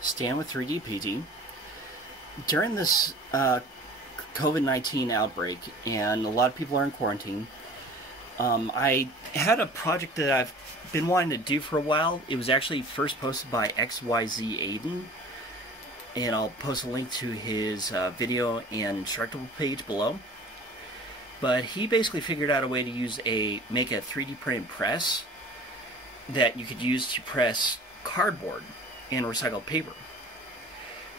Stan with 3D PT. During this COVID-19 outbreak, and a lot of people are in quarantine, I had a project that I've been wanting to do for a while. It was actually first posted by XYZ Aiden, and I'll post a link to his video and instructable page below. But he basically figured out a way to make a 3D printed press that you could use to press cardboard and recycled paper.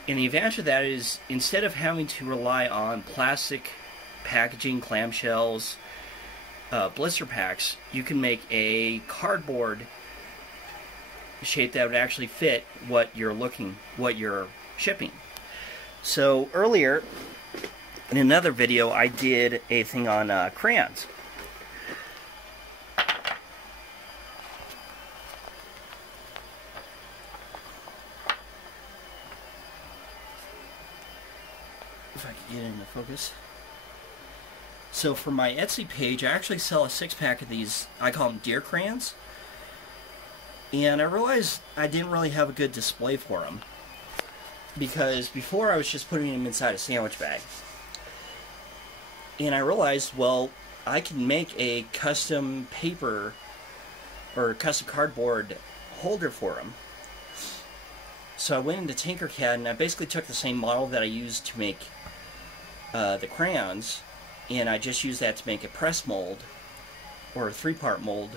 And the advantage of that is, instead of having to rely on plastic packaging, clamshells, blister packs, you can make a cardboard shape that would actually fit what you're shipping. So earlier, in another video, I did a thing on crayons. If I can get it into focus. So for my Etsy page, I actually sell a 6-pack of these. I call them deer crayons. And I realized I didn't really have a good display for them, because before I was just putting them inside a sandwich bag. And I realized, well, I can make a custom paper or custom cardboard holder for them. So I went into Tinkercad and I basically took the same model that I used to make the crayons, and I just used that to make a press mold, or a 3-part mold,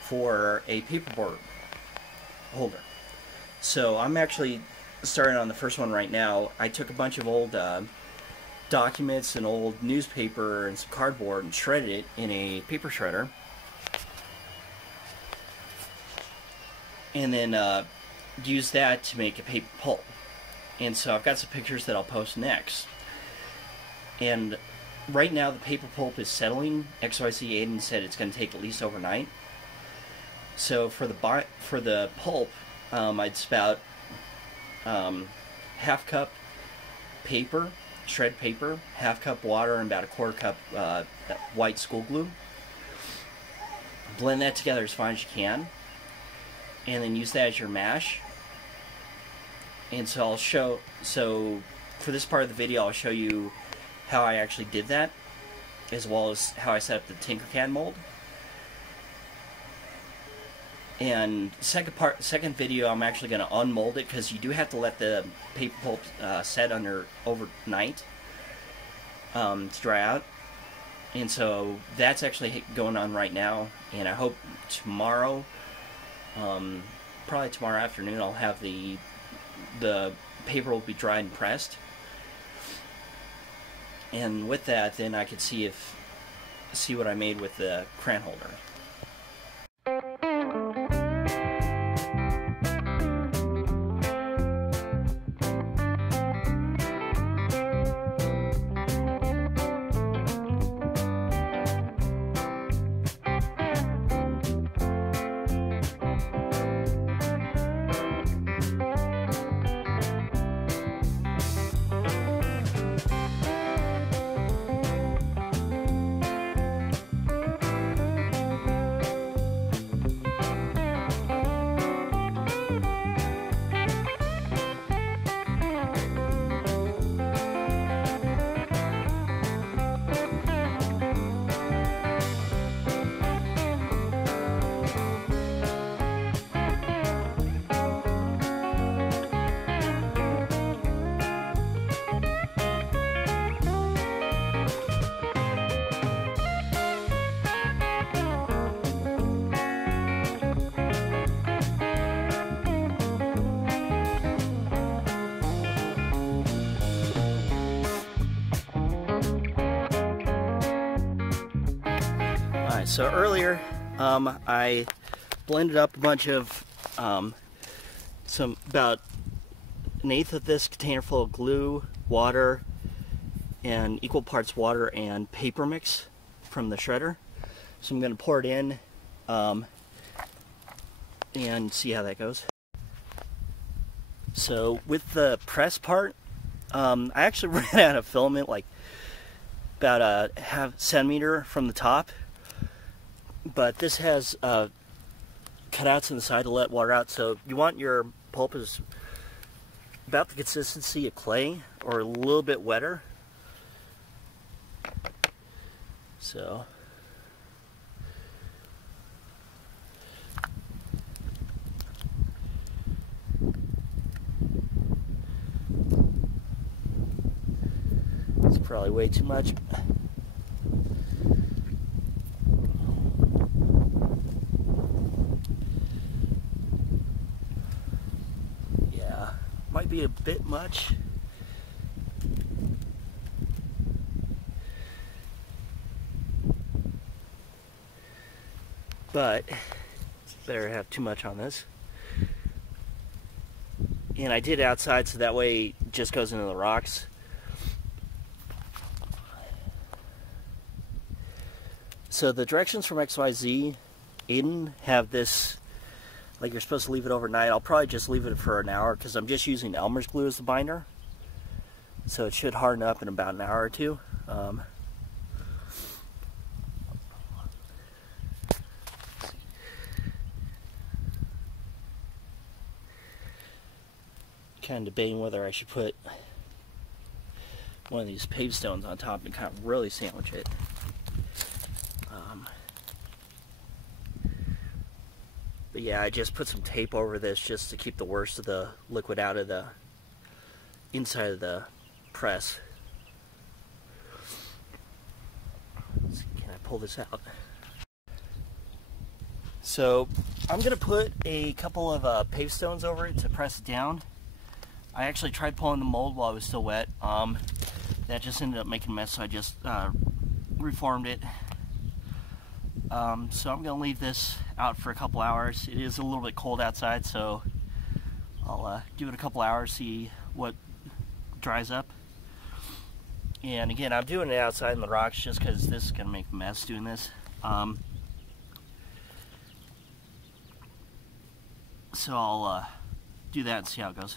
for a paperboard holder. So I'm actually starting on the first one right now. I took a bunch of old documents and old newspaper and some cardboard and shredded it in a paper shredder, and then used that to make a paper pulp. And so I've got some pictures that I'll post next. And right now the paper pulp is settling. XYZ Aiden said it's going to take at least overnight. So for the pulp, I'd spout half cup paper, shred paper, half cup water, and about a 1/4 cup white school glue. Blend that together as fine as you can, and then use that as your mash. And so for this part of the video, I'll show you how I actually did that, as well as how I set up the Tinkercad mold. And second video, I'm actually going to unmold it, because you do have to let the paper pulp set overnight to dry out. And so that's actually going on right now. And I hope tomorrow, probably tomorrow afternoon, I'll have the paper will be dried and pressed. And with that, then I could see what I made with the crayon holder. So earlier, I blended up a bunch of about 1/8 of this container full of glue, water, and equal parts water and paper mix from the shredder. So I'm going to pour it in and see how that goes. So with the press part, I actually ran out of filament, like about a ½ centimeter from the top. But this has cutouts in the side to let water out, so you want your pulp as about the consistency of clay, or a little bit wetter. So it's probably way too much. Yeah, might be a bit much. But better have too much on this. And I did outside so that way it just goes into the rocks. So the directions from XYZ Aiden have this, like you're supposed to leave it overnight. I'll probably just leave it for an hour because I'm just using Elmer's glue as the binder. So it should harden up in about an hour or two. Kind of debating whether I should put one of these paved stones on top and kind of really sandwich it. But yeah, I just put some tape over this just to keep the worst of the liquid out of the inside of the press. Can I pull this out? So I'm going to put a couple of paved stones over it to press it down. I actually tried pulling the mold while it was still wet. That just ended up making a mess, so I just reformed it. So I'm going to leave this out for a couple hours. It is a little bit cold outside, so I'll give it a couple hours, see what dries up. And again, I'm doing it outside in the rocks just because this is going to make a mess doing this. So I'll do that and see how it goes.